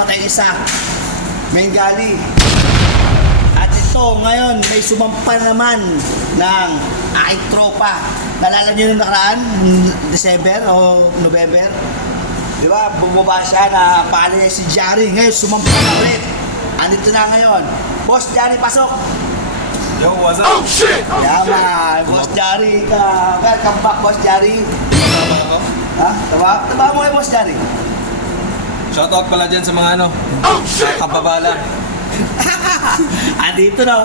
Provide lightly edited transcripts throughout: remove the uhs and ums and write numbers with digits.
namatay isa. Bengali. At ito, ngayon, may sumampa naman ng aking tropa. Nalala niyo yung nakaraan? December o November? Di ba? Bumaba siya na paano niya si Jari. Ngayon, sumampa na ulit. Andito na ngayon. Boss Jari, pasok! Yo, what's up? Oh, shit! Yaman, Boss Jari ka. Welcome back, Boss Jari. Tama ako? Ha? Taba mo kay Boss Jari. Shoutout pala dyan sa mga kababala. Andito na.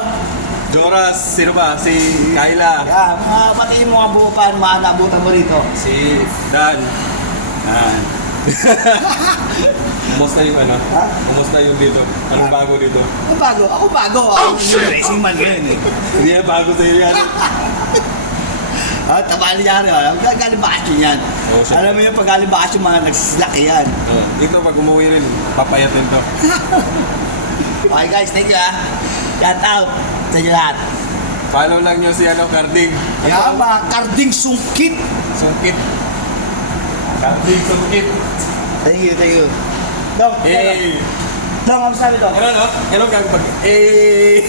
Joras, sino ba? Si Kyla. Yeah, mga batiin mo mga buupan, mga nabutan mo rito. Si Dan. Kumusta yung Ha? Kumusta yung dito? Anong bago dito? Ako bago. Ako yung racing man ngayon eh. Hindi yan bago sa'yo yan. Tabali yan. Galing bakasyon yan. Oh, shit. Alam mo yung pag galing bakasyon, mga nagsislaki yan. Dito pag umuwi rin, papayatin to. Okay guys, thank you ha. Shout out sa inyo lahat. Follow lang nyo si Carding. Kaya mga karding sungkit. Sungkit. Carding Sungkit. Thank you. Dong, Dong, ano sabi to? Ano? Ano gagawin pag... Eh.